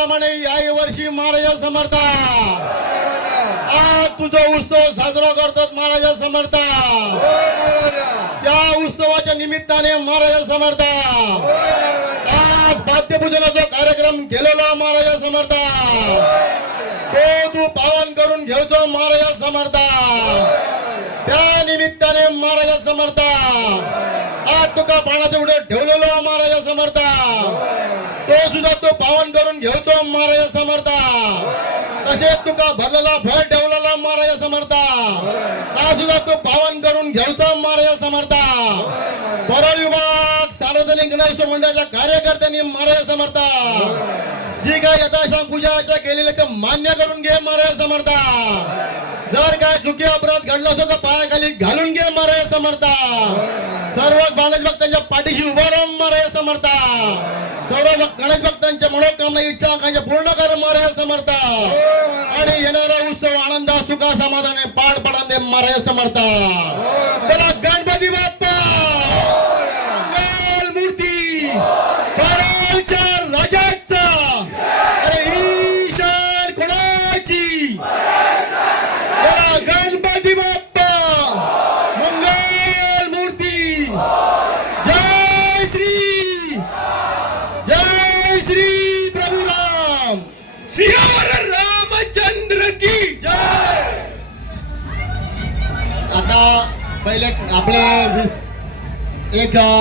दरवर्षीप्रमाणे याही वर्षी महाराज समर्थ आज तुझा उत्सव साजरा करतात महाराज समर्थ त्या उत्सवाच्या निमित्ताने महाराज समर्थ आज पाद्यपूजनाचा कार्यक्रम केलेला महाराज समर्थ तो तू पावन करून घेवचो महाराज समर्थ त्या निमित्ताने महाराज समर्थ आज तुका पाण्याचे उडे ठेवलेलो महाराज समर्थ तो सुद्धा तो पावन करून घेवचो महाराज समर्थ तसेच तुका भरलेला फळ ठेवलेला महाराज समर्थ हा सुद्धा तो पावन करून घेवचो महाराज समर्थ परळ विभाग सार्वजनिक गणेश मंडळाच्या कार्यकर्त्यांनी महाराज समर्थ जी काय यथाशांग पूजा अर्चा केलेली ते मान्य करून घे महाराज समर्थ जर काय चुकी अपराध घडला असेल तर पायाखाली घालून घे महाराज समर्थ सर्व गणेश भक्तांच्या पाठीशी उभा राहून महाराज समर्थ सर्व गणेश भक्तांच्या मनोकामना इच्छा आकांक्षा पूर्ण कर महाराज समर्थ आणि येणारा उत्सव आनंद सुखा समाधाने पार पडून दे महाराज समर्थ बोला गणपती बाप्पा मंगल मूर्ती परळच्या राजाचा अरे ईशान कोणाची बोला गणपती बाप्पा मंगल मूर्ती जय श्री प्रभु राम सियावर रामचंद्र की जय। आता पहिले आपले एक